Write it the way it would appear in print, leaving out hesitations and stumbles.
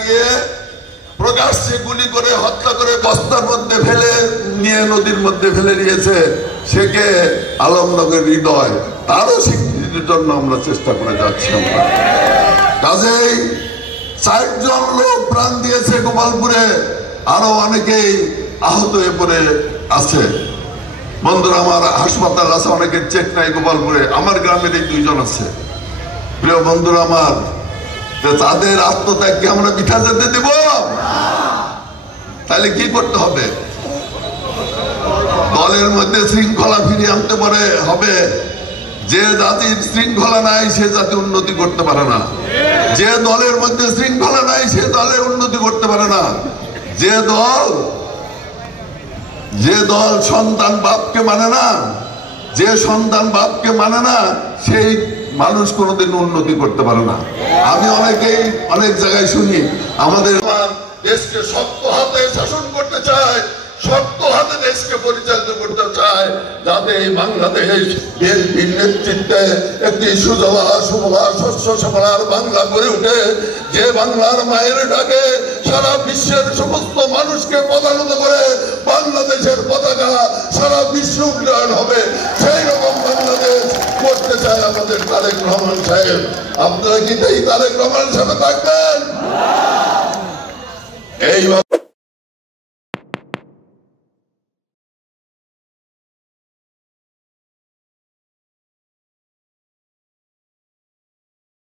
গিয়ে প্রকাশ্যে গুলি করে হত্যা করে বস্তার মধ্যে ফেলে নিয়ে নদীর মধ্যে ফেলে দিয়েছে, সে কে? আলমনগর হৃদয়। তারও স্বীকৃতির জন্য আমরা চেষ্টা করে যাচ্ছি। আমরা কাজেই 4 জন লোক প্রাণ দিয়েছে গোপালপুরে, আরো অনেকেই আহত হয়ে পড়ে আছে। বন্ধুরা আমার, হাসপাতাল আছে, অনেকের চেক নাই গোপালপুরে। আমার গ্রামের এই 2 জন আছে। প্রিয় বন্ধুরা আমার, তাদের আত্মত্যাগকে আমরা বৃথা যেতে দেব? তাহলে কি করতে হবে? দলের মধ্যে শৃঙ্খলা ফিরিয়ে আনতে পারে হবে। যে জাতির শৃঙ্খলা নাই সে জাতি উন্নতি করতে পারে না। যে দলের মধ্যে শৃঙ্খলা নাই সে দলের উন্নতি করতে পারে না। যে দল সন্তান বাপকে মানে না, যে সন্তান বাপকে মানে না, সেই মানুষ কোনোদিন উন্নতি করতে পারে না। আমি অনেক জায়গায় শুনি আমাদের দেশকে শক্ত হাতে শাসন করতে চায়, শক্ত হাতে দেশকে পরিচালিত করতে চায়, যাতে এই বাংলাদেশ বিএনপির নেতৃত্বে একটি সুজলা সুফলা শস্য শ্যামলার বাংলা গড়ে উঠে, যে বাংলার মায়ের ডাকে সারা বিশ্বের সমস্ত মানুষকে পদানত করে বাংলাদেশের পতাকা সারা বিশ্ব উন্নয়ন হবে, সেই রকম বাংলাদেশ করতে চায় আমাদের তারেক রহমান সাহেব। আপনারা কি এই তারেক রহমান সাহেব থাকবেন? এই